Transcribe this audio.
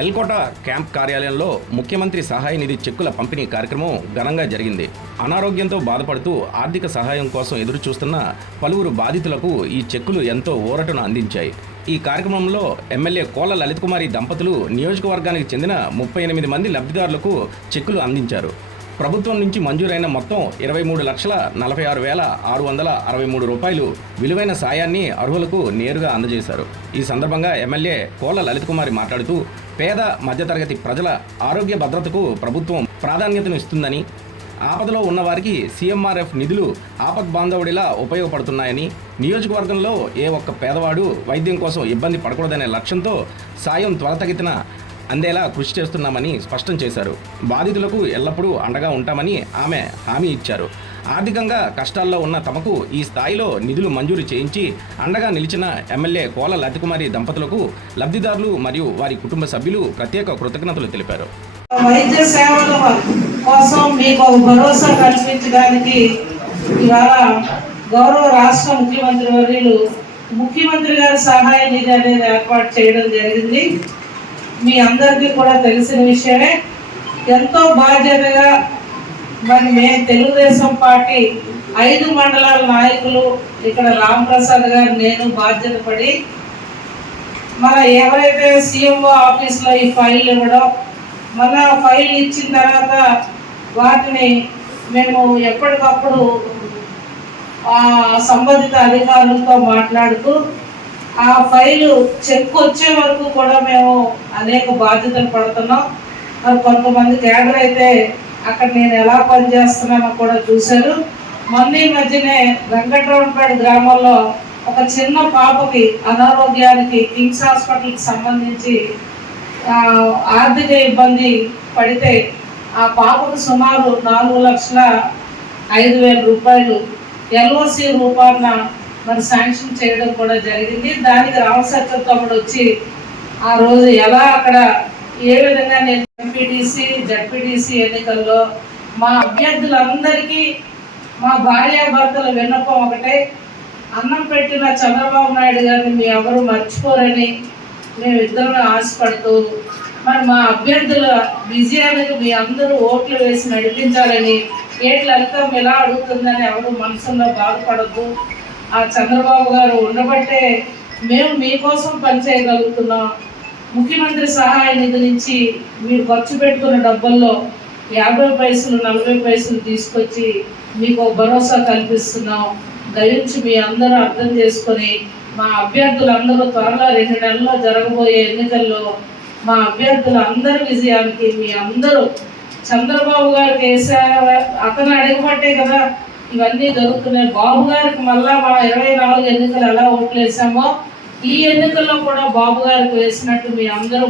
Elkota camp కార్యాలయంలో ముఖ్యమంత్రి సహాయ నిధి చెక్కుల పంపిణీ కార్యక్రమం ఘనంగా జరిగింది. అనారోగ్యంతో బాధపడుతూ ఆర్థిక సహాయం కోసం ఎదురు చూస్తున్న పలువురు బాధితులకు ఈ చెక్కులు ఎంతో ఊరటను అందించాయి. ఈ కార్యక్రమంలో ఎమ్మెల్యే కోళ్ల లలితకుమారి దంపతులు నియోజకవర్గానికి చెందిన 38 మంది లబ్ధిదారులకు చెక్కులు అందించారు. ప్రభుత్వం నుంచి మంజూరైన మొత్తం 23,46,663 రూపాయలు విలువైన సాయాన్ని అర్హులకు నేరుగా అందజేశారు. ఈ సందర్భంగా ఎమ్మెల్యే కోళ్ల లలితకుమారి మాట్లాడుతూ పేద మధ్యతరగతి ప్రజల ఆరోగ్య భద్రతకు ప్రభుత్వం ప్రాధాన్యతను ఇస్తుందని, ఆపదలో ఉన్నవారికి సీఎంఆర్ఎఫ్ నిధులు ఆపద్బాంధవుడిలా ఉపయోగపడుతున్నాయని, నియోజకవర్గంలో ఏ ఒక్క పేదవాడు వైద్యం కోసం ఇబ్బంది పడకూడదనే లక్ష్యంతో సాయం త్వరితగతిన అందేలా కృషి చేస్తున్నామని స్పష్టం చేశారు. బాధితులకు ఎల్లప్పుడూ అండగా ఉంటామని ఆమె హామీ ఇచ్చారు. ఆర్థికంగా కష్టాల్లో ఉన్న తమకు ఈ స్థాయిలో నిధులు మంజూరు చేయించి అండగా నిలిచిన ఎమ్మెల్యే కోళ్ల లలితకుమారి దంపతులకు లబ్ధిదారులు మరియు వారి కుటుంబ సభ్యులు ప్రత్యేక కృతజ్ఞతలు తెలిపారు. వైద్య సేవల కోసం మీకు భరోసా కల్పించడానికి ఇవాళ గౌరవ రాష్ట్ర ముఖ్యమంత్రి వర్యులు ముఖ్యమంత్రి గారి సహాయ నిధి అనేది ఏర్పాటు చేయడం జరిగింది. మీ అందరికీ కూడా తెలిసిన విషయమే. ఎంతో బాధ్యతగా మరి మేము తెలుగుదేశం పార్టీ 5 మండలాల నాయకులు ఇక్కడ రాంప్రసాద్ గారు నేను బాధ్యత పడి మన ఎవరైతే సీఎంఓ ఆఫీస్లో ఈ ఫైల్ ఇవ్వడం, మళ్ళా ఫైల్ ఇచ్చిన తర్వాత వాటిని మేము ఎప్పటికప్పుడు సంబంధిత అధికారులతో మాట్లాడుతూ ఆ ఫైలు చెక్ వచ్చే వరకు కూడా మేము అనేక బాధ్యతలు పడుతున్నాం. మరి కొంతమంది క్యాడర్ అయితే అక్కడ నేను ఎలా పనిచేస్తున్నానో కూడా చూశారు. మొన్న ఈ మధ్యనే వెంకటరావుపేట గ్రామంలో ఒక చిన్న పాపకి అనారోగ్యానికి కిమ్స్ హాస్పిటల్కి సంబంధించి ఆర్థిక ఇబ్బంది పడితే ఆ పాపకు సుమారు 4,05,000 రూపాయలు ఎల్ఓసి రూపాయన మరి శాంక్షన్ చేయడం కూడా జరిగింది. దానికి రామశంకర్ తమ్ముడు వచ్చి ఆ రోజు ఎలా అక్కడ ఏ విధంగా నేను ఎంపీటీసీ జడ్పీటీసీ ఎన్నికల్లో మా అభ్యర్థులందరికీ మా భార్యాభర్తల విన్నపం ఒకటే, అన్నం పెట్టిన చంద్రబాబు నాయుడు గారిని మీ ఎవరు మర్చిపోరని మేమిద్దరం ఆశపడుతూ మరి మా అభ్యర్థుల విజయానికి మీ అందరూ ఓట్లు వేసి నడిపించాలని, ఏట్లంతా ఇలా అడుగుతుందని ఎవరు మనసులో బాధపడద్దు. ఆ చంద్రబాబు గారు ఉండబట్టే మేము మీకోసం పనిచేయగలుగుతున్నాం. ముఖ్యమంత్రి సహాయ నిధి నుంచి మీరు ఖర్చు పెట్టుకున్న డబ్బుల్లో 50 పైసలు 40 పైసలు తీసుకొచ్చి మీకు భరోసా కల్పిస్తున్నాం. దయించి మీ అందరూ అర్థం చేసుకొని మా అభ్యర్థులందరూ త్వరలో 2 నెలల్లో జరగబోయే ఎన్నికల్లో మా అభ్యర్థులందరి విజయానికి మీ అందరూ చంద్రబాబు గారికి వేసారు. అతను అడగబట్టే కదా ఇవన్నీ జరుగుతున్నాయి. బాబు గారికి మళ్ళా మన 24 ఎన్నికలు ఎలా ఓట్లు వేసామో ఈ ఎన్నికల్లో కూడా బాబు గారికి వేసినట్టు మీ అందరూ